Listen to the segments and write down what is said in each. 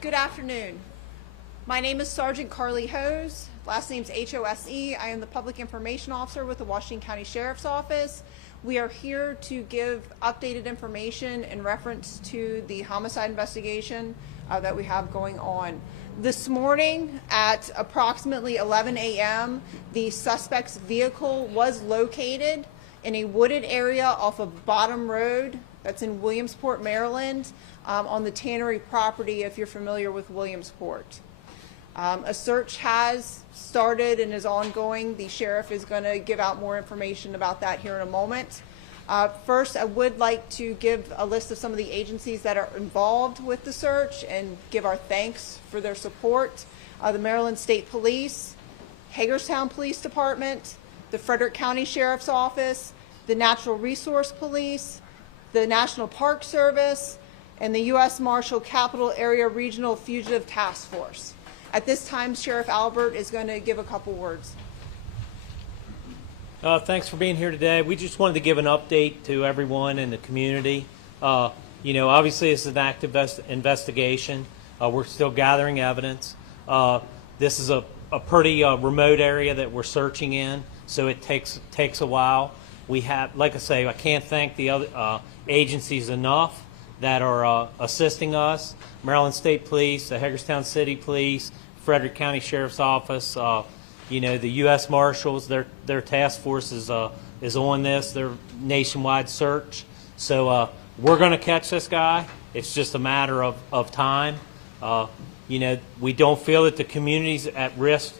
Good afternoon. My name is Sergeant Carly Hose. Last name's H-O-S-E. I am the Public Information Officer with the Washington County Sheriff's Office. We are here to give updated information in reference to the homicide investigation that we have going on. This morning at approximately 11 a.m., the suspect's vehicle was located in a wooded area off of Bottom Road, that's in Williamsport, Maryland, on the tannery property, if you're familiar with Williamsport. A search has started and is ongoing. The sheriff is going to give out more information about that here in a moment. First, I would like to give a list of some of the agencies that are involved with the search and give our thanks for their support. The Maryland State Police, Hagerstown Police Department, the Frederick County Sheriff's Office, the Natural Resource Police, the National Park Service, and the U.S. Marshal Capital Area Regional Fugitive Task Force. At this time, Sheriff Albert is going to give a couple words. Thanks for being here today. We just wanted to give an update to everyone in the community. Obviously it's an active investigation. We're still gathering evidence. This is a pretty remote area that we're searching in, so it takes a while. We have, like I say, I can't thank the other agencies enough that are assisting us. Maryland State Police, the Hagerstown City Police, Frederick County Sheriff's Office, the U.S. Marshals, their task force is on this, their nationwide search. So we're going to catch this guy. It's just a matter of time. We don't feel that the community's at risk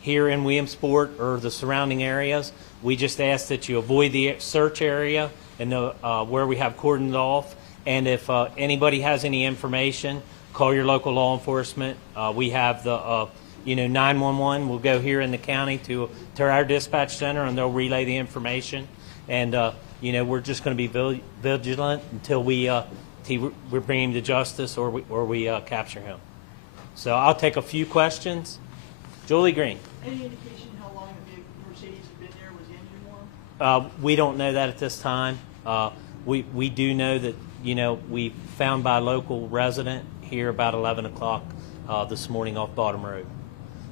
here in Williamsport or the surrounding areas. We just ask that you avoid the search area and where we have cordoned off. And if anybody has any information, call your local law enforcement. We have the 911 will go here in the county to our dispatch center, and they'll relay the information. And we're just going to be vigilant until we bring him to justice or we capture him. So I'll take a few questions. Julie Green. Any indication how long the Mercedes has been there? Was the engine warm? We don't know that at this time. We do know that we found by a local resident here about 11 o'clock this morning off Bottom Road.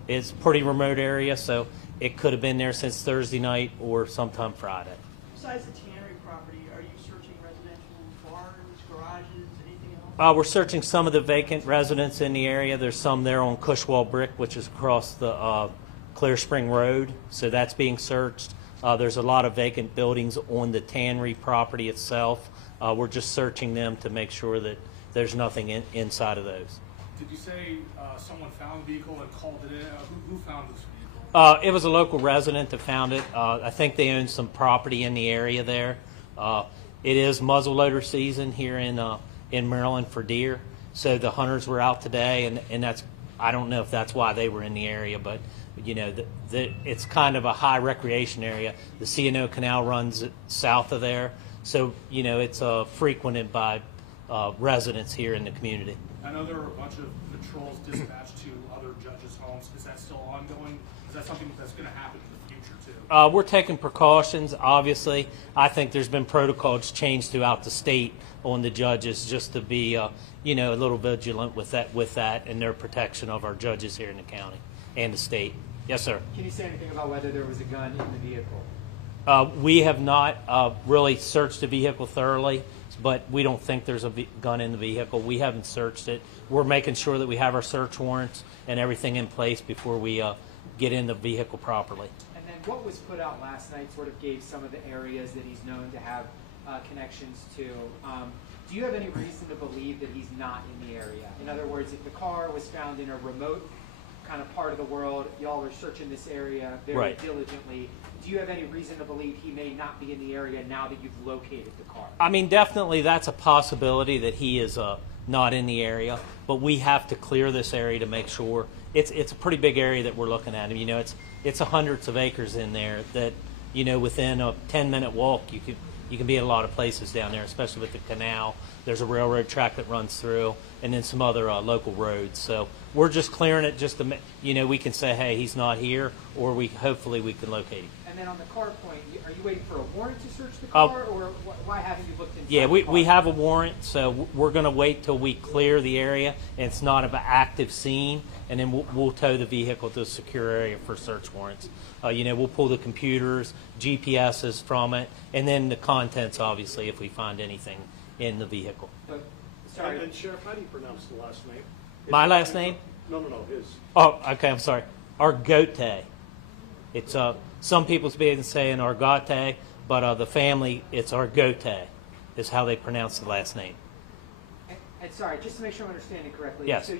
It's a pretty remote area, so it could have been there since Thursday night or sometime Friday. Besides the tannery property, are you searching residential barns, garages, anything else? We're searching some of the vacant residents in the area. There's some there on Cushwell Brick, which is across the Clear Spring Road, so that's being searched. There's a lot of vacant buildings on the tannery property itself. We're just searching them to make sure that there's nothing inside of those. Did you say someone found the vehicle and called it in? Who found this vehicle? It was a local resident that found it. I think they own some property in the area there. It is muzzleloader season here in Maryland for deer, so the hunters were out today, and that's, I don't know if that's why they were in the area, but it's kind of a high recreation area. The C&O Canal runs south of there, so it's frequented by residents here in the community. I know there were a bunch of patrols dispatched to other judges' homes. Is that still ongoing? Is that something that's going to happen in the future too? We're taking precautions. Obviously, I think there's been protocols changed throughout the state on the judges just to be a little vigilant with that and their protection of our judges here in the county and the state. Yes, sir. Can you say anything about whether there was a gun in the vehicle? We have not really searched the vehicle thoroughly, but we don't think there's a gun in the vehicle. We haven't searched it. We're making sure that we have our search warrants and everything in place before we get in the vehicle properly. And then what was put out last night sort of gave some of the areas that he's known to have connections to. Do you have any reason to believe that he's not in the area? In other words, if the car was found in a remote kind of part of the world, y'all are searching this area very diligently. Do you have any reason to believe he may not be in the area now that you've located the car? I mean, definitely that's a possibility that he is not in the area, but we have to clear this area to make sure. It's a pretty big area that we're looking at. It's hundreds of acres in there that, within a 10-minute walk, you can be in a lot of places down there, especially with the canal. There's a railroad track that runs through, and then some other local roads. So we're just clearing it just to, we can say, hey, he's not here, or hopefully we can locate him. And And then on the car point, are you waiting for a warrant to search the Oh. car, or why haven't you looked inside Yeah, the car? we have a warrant, so we're going to wait till we clear the area and it's not an active scene, and then we'll tow the vehicle to a secure area for search warrants. We'll pull the computers, GPSs from it, and then the contents, obviously, if we find anything in the vehicle. But, sorry. And Sheriff, how do you pronounce the last name? My last name? No, his. Oh, okay, I'm sorry. Argote. It's some people's been saying Argote, but the family, it's Argote, is how they pronounce the last name. And sorry, just to make sure I'm understanding correctly. Yes. So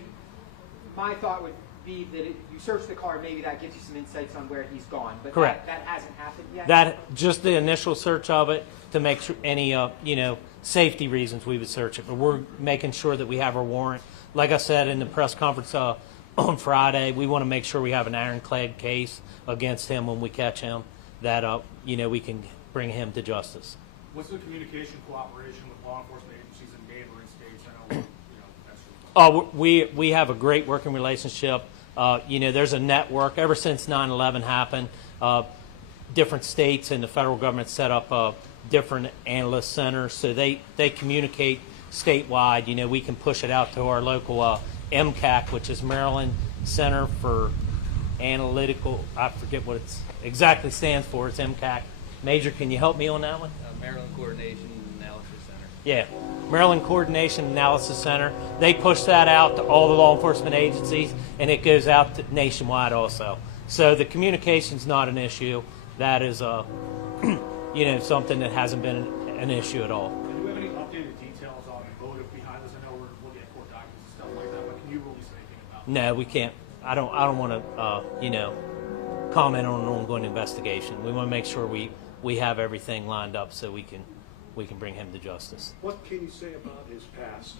my thought would be that you search the car, maybe that gives you some insights on where he's gone. But Correct. That hasn't happened yet? That just the initial search of it to make sure any safety reasons we would search it, but we're making sure that we have our warrant. Like I said in the press conference on Friday, we want to make sure we have an ironclad case against him when we catch him, that we can bring him to justice. What's the communication cooperation with law enforcement agencies in neighboring states? I know, that's Oh, we have a great working relationship. There's a network ever since 9/11 happened. Different states and the federal government set up different analyst centers, so they communicate statewide. We can push it out to our local MCAC, which is Maryland Center for Analytical. I forget what it exactly stands for. It's MCAC. Major, can you help me on that one? Maryland Coordination Analysis Center. Yeah, Maryland Coordination Analysis Center. They push that out to all the law enforcement agencies, and it goes out to nationwide also. So the communication's not an issue. That is, something that hasn't been an issue at all. And do we have any updated details on the motive behind this? I know we're looking at court documents and stuff like that, but can you release anything about it? No, we can't. I don't want to, comment on an ongoing investigation. We want to make sure we have everything lined up so we can bring him to justice. What can you say about his past?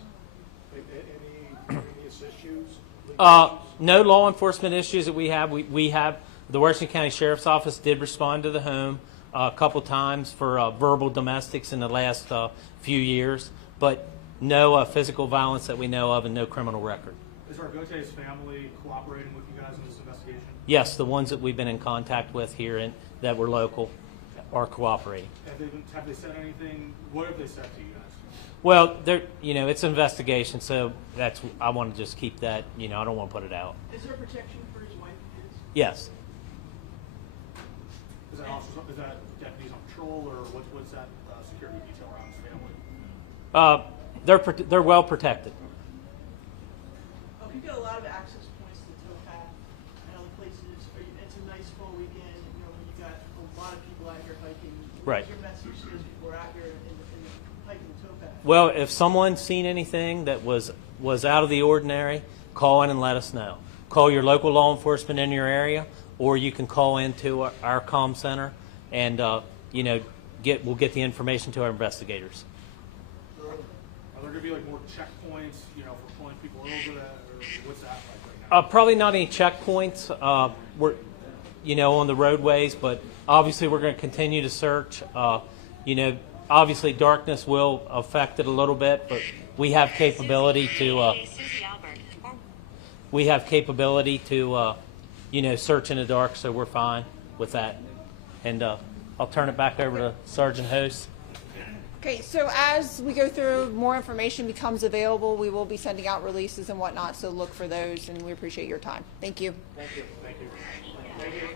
Any previous issues? No law enforcement issues that we have. We have the Washington County Sheriff's Office did respond to the home a couple times for verbal domestics in the last few years, but no physical violence that we know of and no criminal record. Is Argote's family cooperating with you guys in this investigation? Yes, the ones that we've been in contact with here and that were local are cooperating. Have they said anything? What have they said to you guys? Well, it's an investigation, so I want to just keep that. I don't want to put it out. Is there protection for his wife and kids? Yes. Is that deputies on patrol, or what's that security detail around his family? They're well protected. You've got a lot of access points to the towpath and other places. It's a nice fall weekend. When you got a lot of people out here hiking. Right. What's your message to those people who are out here hiking the towpath? Well, if someone's seen anything that was out of the ordinary, call in and let us know. Call your local law enforcement in your area, or you can call into our comm center, and we'll get the information to our investigators. Are there going to be more checkpoints, for pulling people over that, or what's that like right now? Probably not any checkpoints. We're, on the roadways, but obviously we're going to continue to search. Obviously darkness will affect it a little bit, but we have capability to. Search in the dark, so we're fine with that. And I'll turn it back over to Sergeant Host. Okay, so as we go through, more information becomes available. We will be sending out releases and whatnot, so look for those, and we appreciate your time. Thank you. Thank you. Thank you. Thank you.